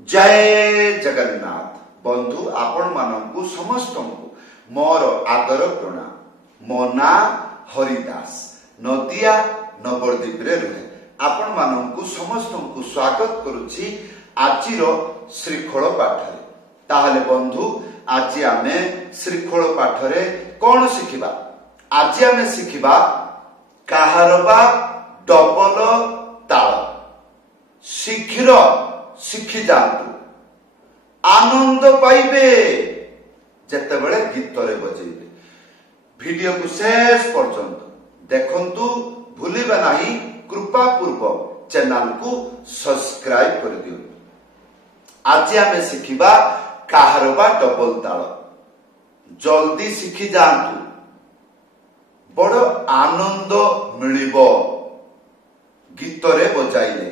जय जगन्नाथ बंधु आपण मानकु समस्त मोर आदर प्रणाम। मो ना हरिदास नदिया नवरदीप रे रहे आपण मानकु समस्त को स्वागत करुछि आजिर श्रीखोल पाठरे। ताहले बंधु आज आमे श्रीखोल पाठरे कौन शिखिबा? आज आमे शिखिबा काहारबा डबल ताल। शीघ्र शिखि जातु आनंद पाइबे जेतेबेले गीत रे बजेबे। वीडियो को शेष पर्यंत देखंतु भूलिबा नाही। कृपा पूर्वक चैनल को सब्सक्राइब कर दियो। आज आमे शिखिबा काहारबा डबल ताल। जल्दी शिखि जातु बड़ आनंद मिलिबो गीत रे बजाइले।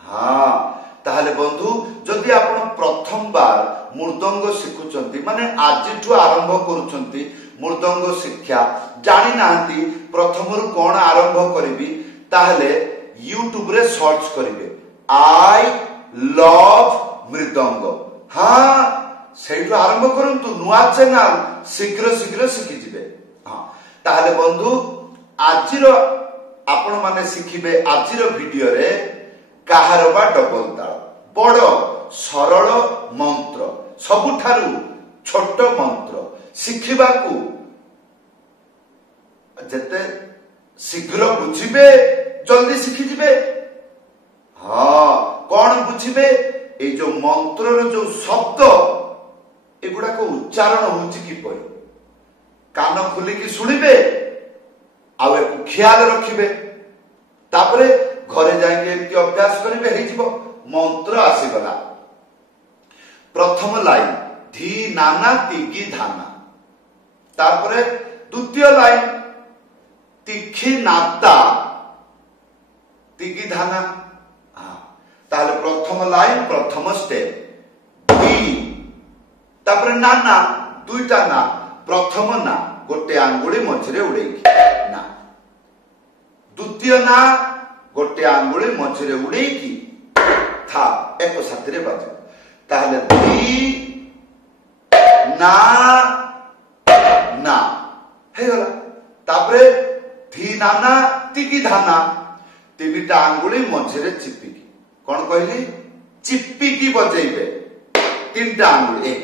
हाँ ताहले बंधु जदि आपण प्रथम बार मृदंग शिखुचंती माने आजिठु आरंभ करूचंती मृदंग शिक्षा जानि नांती प्रथम रु कोन आरंभ करिवि ताहले यूट्यूब रे सर्च करिवे आई लव मृदंग। हाँ सेठु आरंभ करंतु नुआ चैनल शीघ्र शीघ्र शिखि जिवे। हाँ ताहले बंधु आजिर आपण माने शिखिबे आजिर वीडियो रे काहारबा डबल ताल। बड़ सरल मंत्र सबुठारु छोट मंत्र शिखिबाकू जेते शीघ्र बुझिबे जल्दी शिखि जिबे। हाँ कौन बुझिबे ए जो मंत्र रो जो शब्द एगुडा को उच्चारण होउची किपरि कान खुली की सुनिबे आ एक ख्याल रखिबे। तापरे घरे जाएंगे एमती अभ्यास करेंगे हे जीवो मंत्र आसीगला। प्रथम लाइन धी नाना तिगी धाना। तारपरे द्वितीय लाइन तिखी नाता तिगी धाना। हाँ ताहले प्रथम लाइन प्रथम स्टेप धी तापरे नाना दुईटा ना। प्रथम ना गोटे आंगुली मझिरे उड़ेकी ना। द्वितीय ना गोटे आंगुली मझिरे उड़ेकी था एक साथी बाजे। ताहले धी ना ना हे गला। तापरे धी नाना तिगी धाना तीनटा आंगुली मझिरे चिपिकी कौन कहली चिपिकी बजेइबे। तीनटा आंगुली ए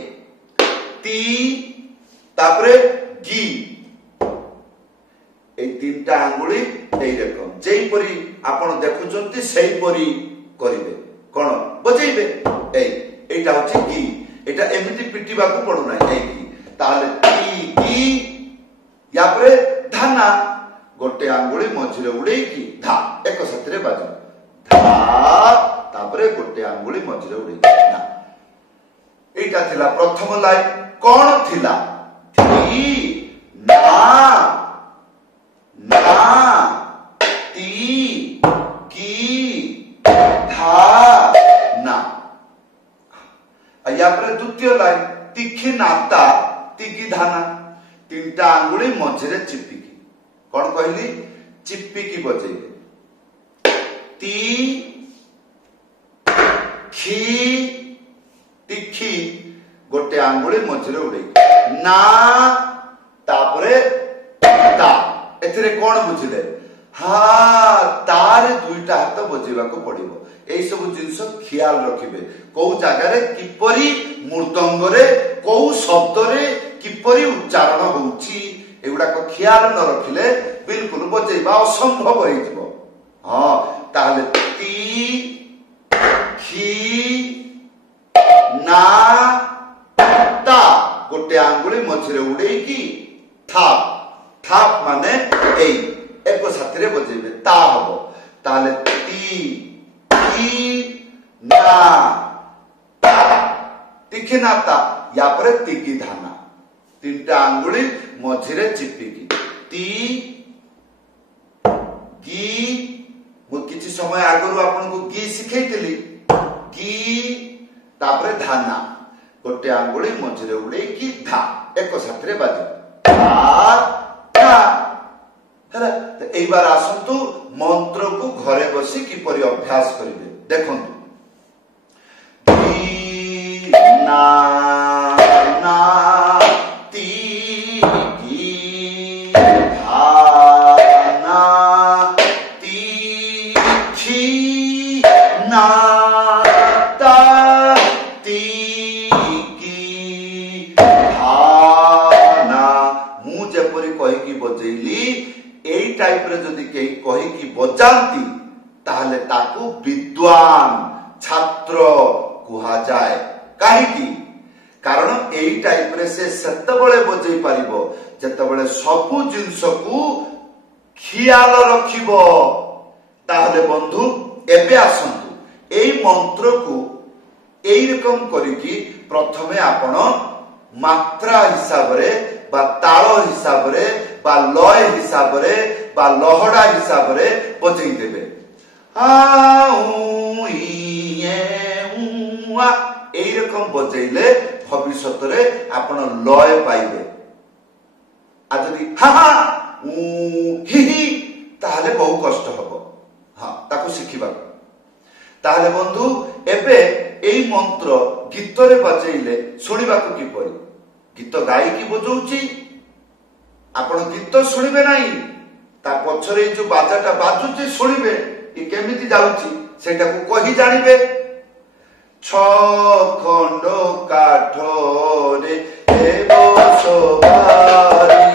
ती तापरे गी ए तीनटा आंगुली एई रकम जेई परी आपण देखुचंती सेई परी करिवे कोन बजेइबे। एटा होची गी एटा एमिति पिटिबा को पडु नाही एई गी। ताले ती गी या परे धाना गोटे आंगुली मझिरे उड़ेकी धा एक साथरे बाजे धा तापरे गोटे आंगुली मझिरे उड़ेकी ना। एटा थिला प्रथम लाइन कोन थिला धी ना ना ती की धा ना। या पर द्वितीय लाइन तिखी नाता तिगी धाना तीनटा आंगुली मझिरे चिपिकी कौन कहली चिपिकी बजेइबे। ती खी तिखी गोटे आंगुली मझिरे उड़ेकी ना तापरे ता एथिरे कोन बुझिले। हाँ तार दुईटा हाथ बजेबा को पड़िबो। एई सब जिंस ख्याल रखिबे को जगह रे किपरि मृदंग रे को शब्द रे किपरि उच्चारण होउची एगुडा को ख्याल न रखिले बिल्कुल बजेबा असंभव होई जिवो। हाँ ताहले ती खी ना ता गोटे आंगुली मझिरे उड़ेकी था थाप माने एई एक साथी रे बजेबे ता हबो। ताले ती ना ता तिखी नाता या पर तिगी धाना तीनटा आंगुली मझिरे चिपिकी ती गी मु किछि समय आगरु आपन को गी सिखैतिली गी तापरे धाना गोटे आंगुली मझिरे उड़ेकी धा एक साथी रे बाजे धा एई बार आसंतु मंत्र को घरे बसी किपरि अभ्यास करिवे देखंतु धी बजाती ताहले ताकू विद्वान छात्र कुहा जाए। काहेकि कारण एई टाइप रे से सेतबळे बजै पारिबो जेतबळे सबु जिंस को ख्याल रखिबो। ताहले बंधु एबे आसंतु एई मंत्र को एई रकम करिकि प्रथमे आपण मात्रा हिसाब रे बा ताल हिसाब रे बा लय हिसाब रे बा लहड़ा हिसाब रे बजै देबे। एई रकम बजैले भविष्यत रे आपण लय पाइबे। आ जदि हा हा हि हि ताहले बहु कष्ट हबो। हाँ ताकू शिखिबा। ताहले बंधु एबे एई मंत्र गीत रे बजैले सुनिबा को किपरि? गीत गाई की बजौची आपण गीत सुनिबे नाही, ता पछरे जो बाजाटा बाजुची सुनिबे इ केमिति जाउची सेटा को कहि जानिबे। छ खंड काठरे एबो सोबारी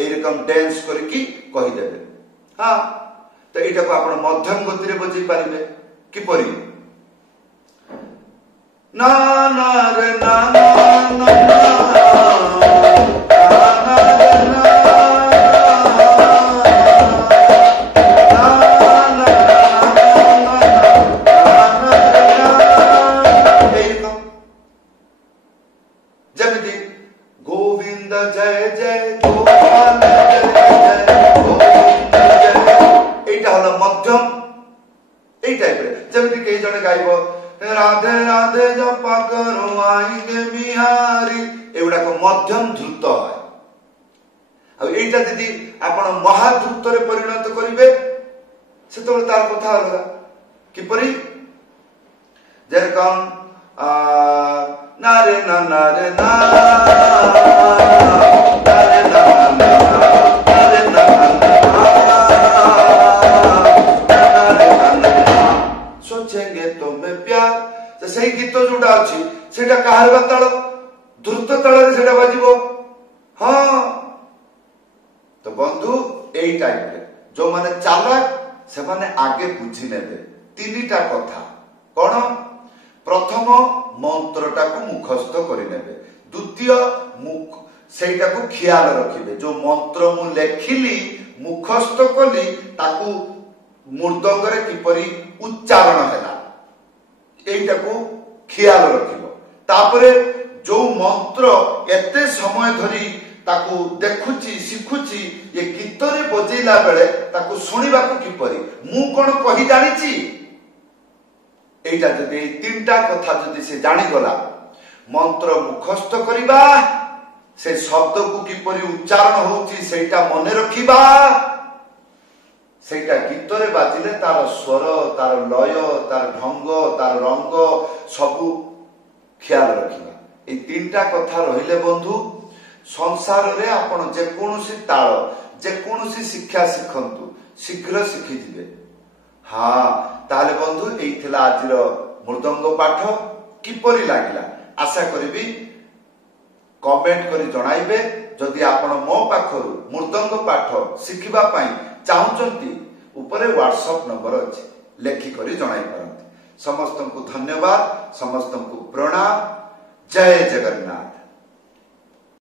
एरकम डांस करके कही देबे। हाँ तो एटा को आपण मध्यम गति रे बजै पारिबे किपरि? ना ना रे ना ना ना गोविंद जय जय गोपाल जय जय गोविंद जय। एटा हला मध्यम एई टाइप रे जेमिति कई जने गाइबो राधे राधे जपा करो आई गे बिहारी, एउडा को मध्यम द्रुत है। आ एटा यदि आपण महाद्रुत रे परिणत करिवे सेतबे तार कथा अलगा किपरि? जेरकम नारे ना नारे ना नारे ना नारे ना नारे सोचेंगे तुम्हें प्यार। तो सही गीत जोटा अछि सेटा काहर ताल द्रुत ताल रे सेटा बाजिबो। हाँ तो बंधु एई टाइप रे जो माने चालाक से माने आगे बुझी नेबे तीनटा कथा। कोन? प्रथम मंत्रटा को मुखस्थ करिनेबे, द्वितीय मुख सेटा को ख्याल रखिबे। जो मंत्र मु लेखिली मुखस्थ कली ताकू मृदंग रे किपरि उच्चारण हैला एटा को ख्याल रखिबो। तापरे जो मंत्र एते समय धरी ताकू देखुची शिखुची ये गीत रे बजेला बेले ताकू सुनिबा को किपरि मु कोन कहि जानिची एटा जदि तीनटा कथा जदि से जानी गला मंत्र मुखस्थ करिबा से शब्द को किपरि उच्चारण होउची सेटा मने रखिबा सेटा गीत रे बाजिले तार स्वर तार लय तार ढंग तार रंग सबु ख्याल रखिबा। ए तीनटा कथा रहिले बंधु संसार रे आपण जे कोनोसी ताल जे कोनोसी शिक्षा शिखंतु शीघ्र शिखि जिवे। हाँ ताले बंधु एई थिला आजिर मृदंग पाठ किपरि लागिला आशा करिबी कमेंट करी जणाइबे। जदि आपण मो पाखरु मृदंग पाठ शिखिबा पई चाहुचंती ऊपर व्हाट्सएप नंबर अछि लेखि करी जणाई पारंती। समस्तंकु धन्यवाद, समस्तंकु प्रणाम। जय जगन्नाथ।